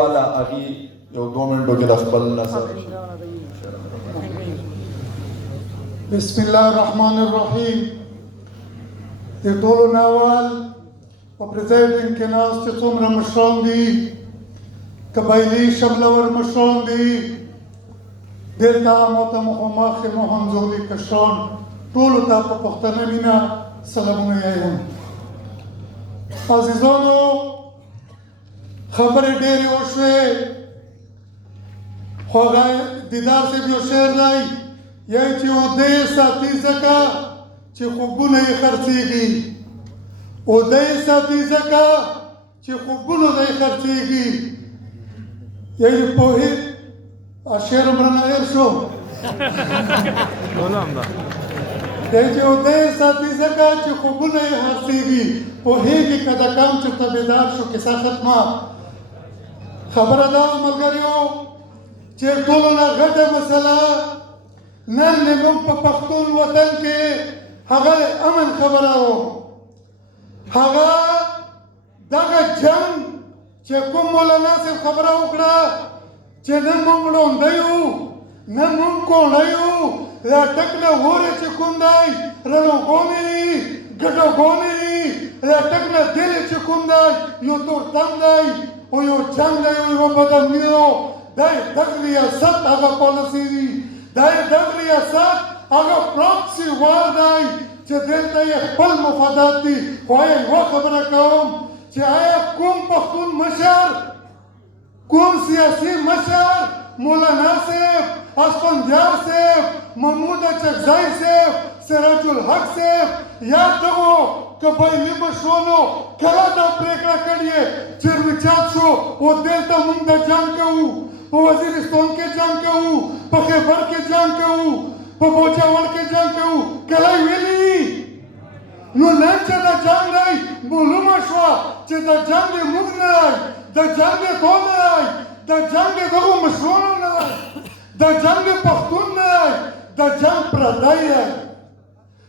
والا اغي یو 2 منټو کې د خپل نظر. بسم الله الرحمن الرحیم. د ټولو ناوال په پریزایډینګ کې ناست چې څومره مشران دي، قبایلي شملور مشران دي، دلته ماته مخامخ محمدزولي کشران، ټولو ته په پښتنه مینه سلامونه وایم. عزیزانو، خبرې ډېرې وشوې، خو هغه دیدار صاحب یو شعر دی یای چې اوده یې ساتي ځکه چې خوبونه یې خرڅېږي، اوده یې ساتي ځکه چې خوبونه یې خرڅېږي. یعنې پوهې شعر مرنه هېر شو دی چې اوده یې ساتي ځکه چې خوبونه یې خرڅېږي. پوهېږي که د کام چېرته بیدار شو کیسه ختمه. خبره دا ملګریو چې ټولو نه غټه مسله نن زموږ په پښتون وطن کې هغه امن خبره و. هغه دغه جنګ چې کوم مولانا صاحب خبره وکړه چې نن موږ ړونده یو، نن موږ کوڼه یو، دا ټک نه وری چې کوم دی رڼوګونې دي، ګډوګونې دي، دا ټک نه دل چې کوم دی یو تورتم دی او یو جنګ دی او یو بدامنیو. دا دغه ریاست هغه پالیسي دي، دا دغه ریاست هغه پراکسي وار دی چې دلته یې خپل مفادات دي. خو آیا یوه خبره کوم چې آیا کوم پښتون مشر، کوم سیاسي مشر، مولانا صاحب، اسفندیار صاحب، محمود اچکزی صاحب، سراج الحق صاحب یا دغو قبایلي مشرانو کله دا پرېکړه کړې چې روچات شو او دلته موږ د جنګ کوو، په وزیرستان کې جنګ کوو، په خیبر کې جنګ کوو، په بوجاول کې جنګ کوو؟ کله یې ویلي؟ نو نن چې د جنګ دی معلومه شوه چې د جنګ د موږ نه دی، د جنګ د تو نه دی، د جنګ د دغو مشرانو نه دی، د جنګ د پښتون نه دی، د جنګ پردی دی.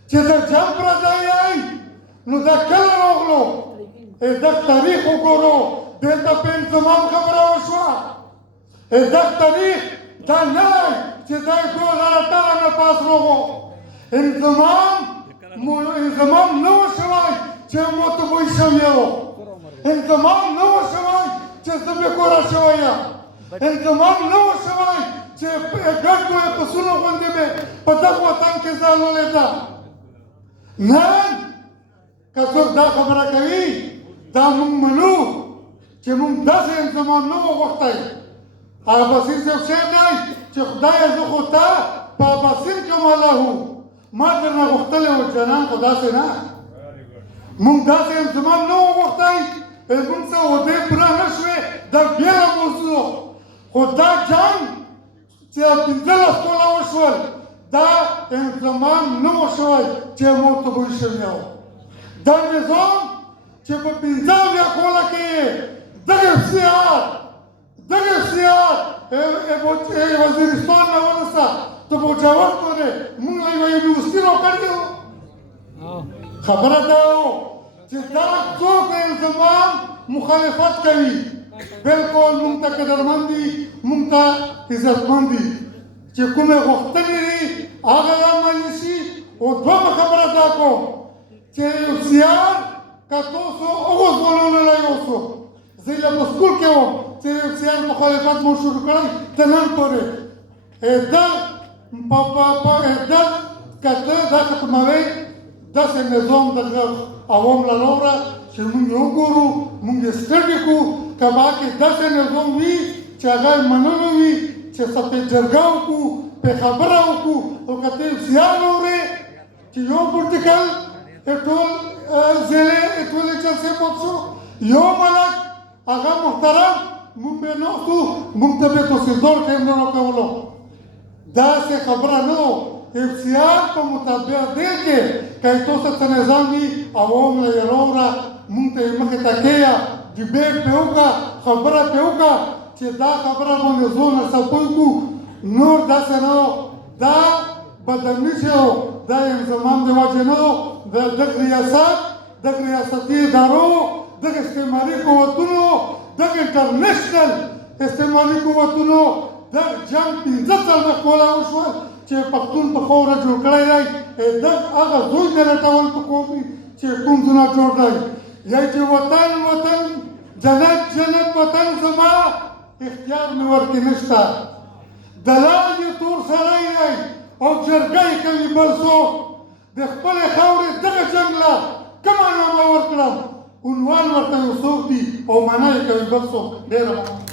چې د جنګ پردی دی نو دا کله راغلو؟ دغه تاریخ وګورو، دلته په انضمام خبره وشوه. دغه تاریخ دا نه دی چې دا 2018 نه پاس راغو. انضمام نه و شوی چې مطبوع شوی و، انضمام نه و شوی چې زه بې کوره شوی یم، انضمام نه و شوی چې ګډ دوی پسونه غوندې مې په دغه وطن کې ځالولې ده. نن که څوک دا خبره کوي دا موږ منو چې موږ داسې انضمام نه و غوښتی. هغه بصیر صاحب شعر دی چې خدایه زه خو تا په بصیر کې ملهو، ما درنه غوښتلی و جانان، خو داسې نه. موږ داسې انضمام نه و غوښتی. موږ څه عهدې پوره نه شوې، دا بېله موضوع. خو دا جنګ چې 15 کاله وشول دا انضمام نه و شوی چې مرتبوی شوی و. دا نظام چې په 15 کاله کې دغه افتیار وزیرستان نه ونیسه ته بوجاور پورې موږ له یوه یونیورسټي راکړی و. خبره دا و چې دا څوک د انضمام مخالفت کوي. بلکل موږ ته قدرمند دي، موږ ته عزتمند دي چې کومې غوښتنې دي هغه رامنې شي. او دویمه خبره دا کوم چې افتیار که تاسو هغو ځوانانو له یوسو، زه یې په سکول کې وم چې افتیار مخالفت مو شروع کړی تر نن پورې. که ته دا ختموې داسې نظام د عوام له لوره چې موږ یې وګورو، موږ یې سټډي کړو. که باقي داسې نظام وي چې هغه یې منلو وي چې څه پې جرګه وکړو، پې خبره وکړو. او که ته افتیار لورې چې یو پرتیکل ټول ضلع ټولې جلسې پوت شو، یو ملک هغه محترم موږ بې ناستو، موږ ته بې تحصیلدار ټایم نه راکولو. داسې خبره نه و. افتیار په مطابق دی کې که یې تاسو څه نظام وي عوام له یې راوړه، موږ ته یې مخې ته کښېږه، ډیبیټ پې وکړه، خبره پې وکړه چې دا خبره باندې زور نصفوی کړو. نور داسې نه و. دا بدامني چې و دا انضمام د وجې نه و. دغه ریاست، دغه ریاستي ادارو، دغه استعماري قوتونو، دغه انټرنیشنل استعماري قوتونو د جنګ 15 کولا وشو چې پښتون په خوره جوړ کړی دی د هغه زوی نه لټول پکار دي چې کوم ځونه جوړ دی یا چې وطن وطن جنت جنت وطن زما اختیار مې ورکې نشته دلال یې تور سړی دی او جرګه یې کوي بل څوک د خپلې خاورې دغه جنګ له کومه نامه ورکړم عنوان ورته یو څوک دي او معنا یې کوي بل څوک ډېره